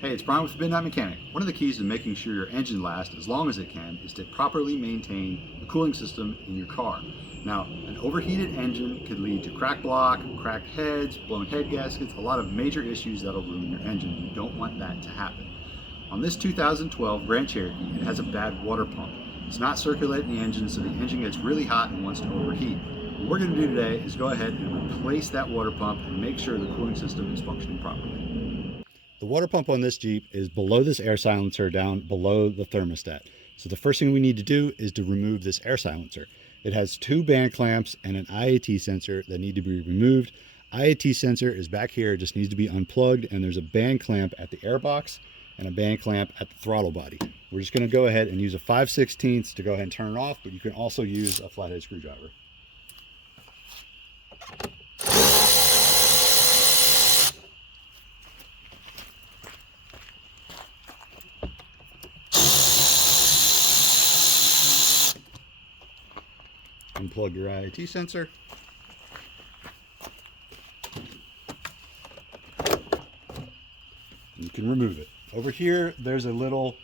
Hey, it's Brian with Midnight Mechanic. One of the keys to making sure your engine lasts as long as it can is to properly maintain the cooling system in your car. Now, an overheated engine could lead to cracked block, cracked heads, blown head gaskets, a lot of major issues that'll ruin your engine. You don't want that to happen. On this 2012 Grand Cherokee, it has a bad water pump. It's not circulating the engine, so the engine gets really hot and wants to overheat. What we're going to do today is go ahead and replace that water pump and make sure the cooling system is functioning properly. The water pump on this Jeep is below this air silencer, down below the thermostat. So the first thing we need to do is to remove this air silencer. It has two band clamps and an IAT sensor that need to be removed. IAT sensor is back here, it just needs to be unplugged, and there's a band clamp at the air box and a band clamp at the throttle body. We're just going to go ahead and use a 5/16 to go ahead and turn it off, but you can also use a flathead screwdriver. Unplug your IAT sensor. You can remove it. Over here, there's a little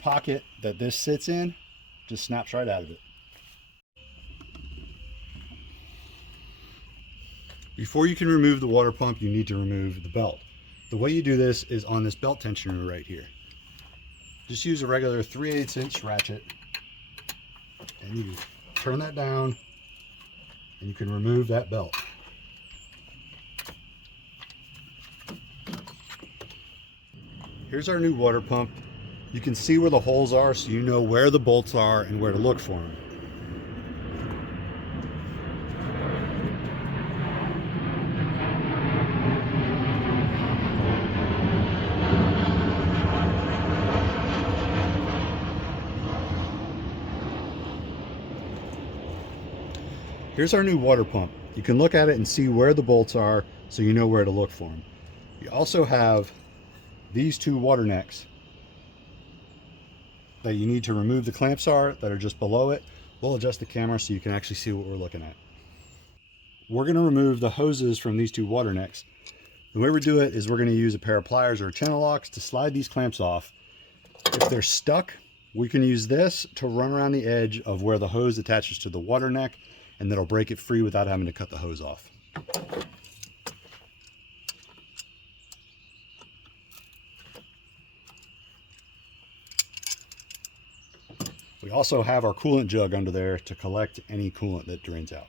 pocket that this sits in. Just snaps right out of it. Before you can remove the water pump, you need to remove the belt. The way you do this is on this belt tensioner right here. Just use a regular 3/8 inch ratchet, and you turn that down, and you can remove that belt. Here's our new water pump. You can see where the holes are, so you know where the bolts are and where to look for them. Here's our new water pump. You can look at it and see where the bolts are, so you know where to look for them. You also have these two water necks that you need to remove the clamps that are just below it. We'll adjust the camera so you can actually see what we're looking at. We're going to remove the hoses from these two water necks. The way we do it is we're going to use a pair of pliers or channel locks to slide these clamps off. If they're stuck, we can use this to run around the edge of where the hose attaches to the water neck, and that'll break it free without having to cut the hose off. We also have our coolant jug under there to collect any coolant that drains out.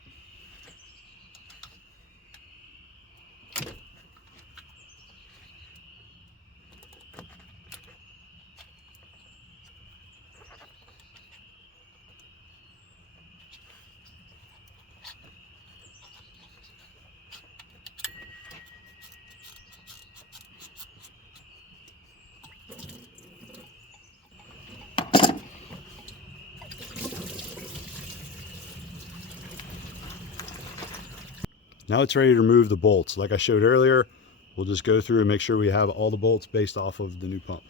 Now it's ready to remove the bolts. Like I showed earlier, we'll just go through and make sure we have all the bolts based off of the new pump.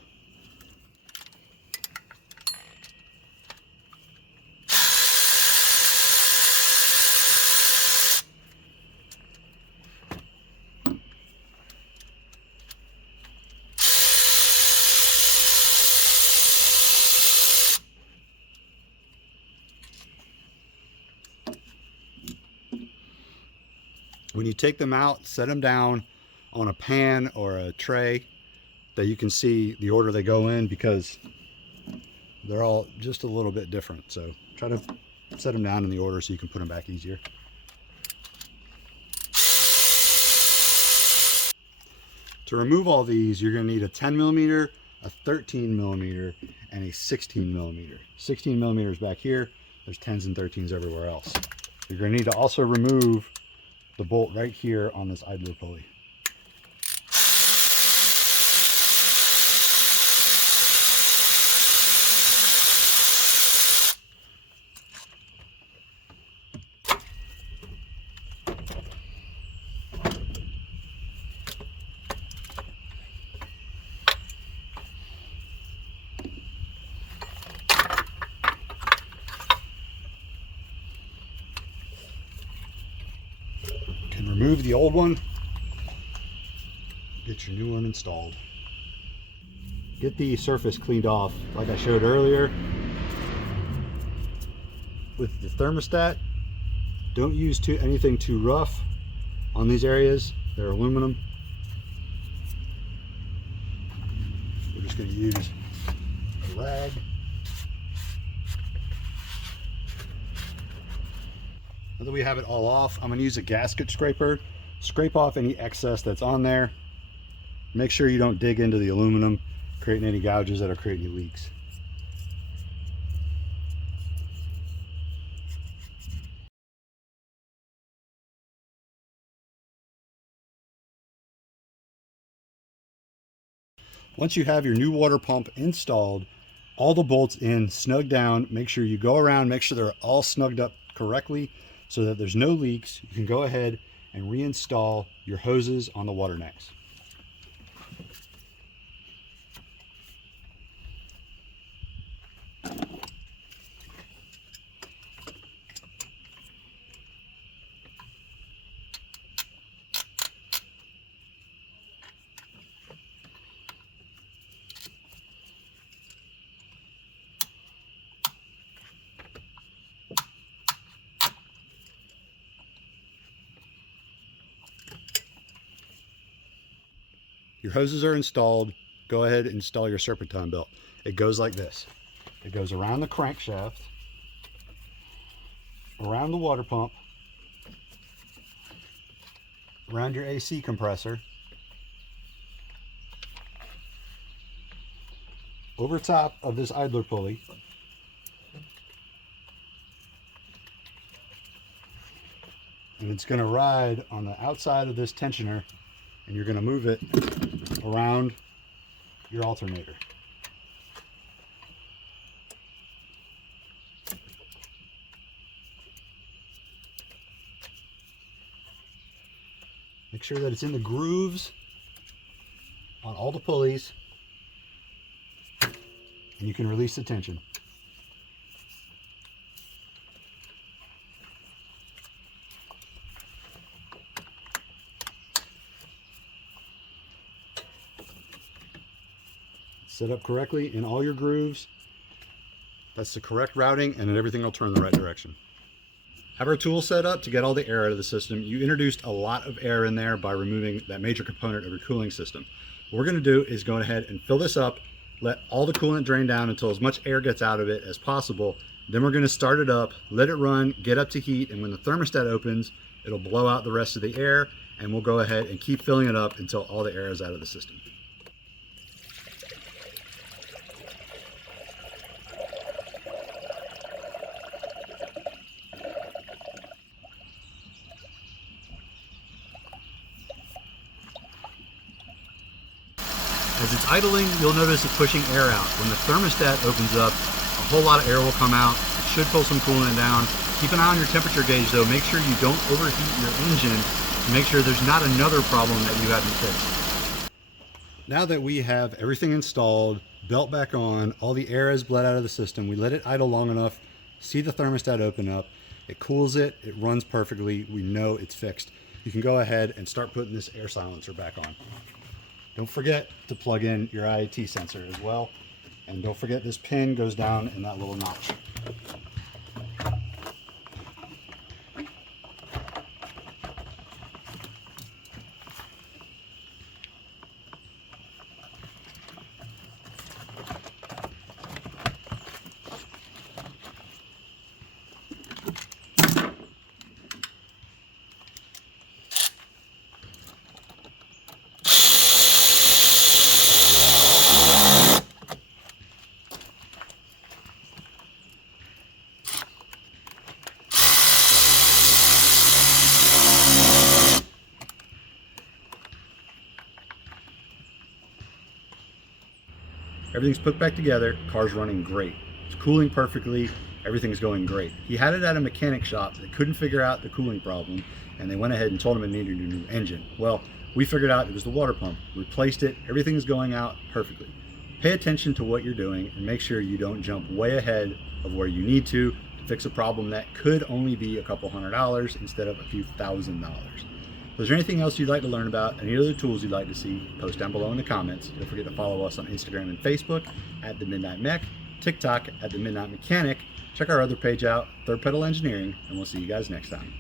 When you take them out, set them down on a pan or a tray that you can see the order they go in, because they're all just a little bit different. So try to set them down in the order so you can put them back easier. To remove all these, you're going to need a 10mm, a 13mm, and a 16mm. 16mm is back here. There's 10s and 13s everywhere else. You're going to need to also remove the bolt right here on this idler pulley. Remove the old one, get your new one installed. get the surface cleaned off like I showed earlier. With the thermostat, don't use anything too rough on these areas. They're aluminum. We're just going to use a rag. Now that we have it all off, I'm going to use a gasket scraper. Scrape off any excess that's on there. Make sure you don't dig into the aluminum, creating any gouges that are creating any leaks. Once you have your new water pump installed, all the bolts in, snug down, make sure you go around, make sure they're all snugged up correctly so that there's no leaks. You can go ahead and reinstall your hoses on the water necks. Your hoses are installed. Go ahead and install your serpentine belt. It goes like this. It goes around the crankshaft, around the water pump, around your AC compressor, over top of this idler pulley, and it's going to ride on the outside of this tensioner, and you're going to move it around your alternator. Make sure that it's in the grooves on all the pulleys, and you can release the tension. Set up correctly in all your grooves. That's the correct routing, and then everything will turn the right direction. Have our tool set up to get all the air out of the system. You introduced a lot of air in there by removing that major component of your cooling system. What we're going to do is go ahead and fill this up, let all the coolant drain down until as much air gets out of it as possible. Then we're going to start it up, let it run, get up to heat, and when the thermostat opens, it'll blow out the rest of the air, and we'll go ahead and keep filling it up until all the air is out of the system. As it's idling, you'll notice it pushing air out. When the thermostat opens up, a whole lot of air will come out. It should pull some coolant down. Keep an eye on your temperature gauge though. Make sure you don't overheat your engine to make sure there's not another problem that you haven't fixed. Now that we have everything installed, belt back on, all the air has bled out of the system, we let it idle long enough, see the thermostat open up, it cools it, it runs perfectly, we know it's fixed. You can go ahead and start putting this air silencer back on. Don't forget to plug in your IAT sensor as well. And don't forget this pin goes down in that little notch. Everything's put back together, car's running great. It's cooling perfectly, everything's going great. He had it at a mechanic shop that couldn't figure out the cooling problem, and they went ahead and told him it needed a new engine. Well, we figured out it was the water pump, replaced it, everything is going out perfectly. Pay attention to what you're doing and make sure you don't jump way ahead of where you need to fix a problem that could only be a couple $100 instead of a few $1,000s. So is there anything else you'd like to learn about? Any other tools you'd like to see? Post down below in the comments. Don't forget to follow us on Instagram and Facebook at The Midnight Mech, TikTok at The Midnight Mechanic. Check our other page out, Third Pedal Engineering, and we'll see you guys next time.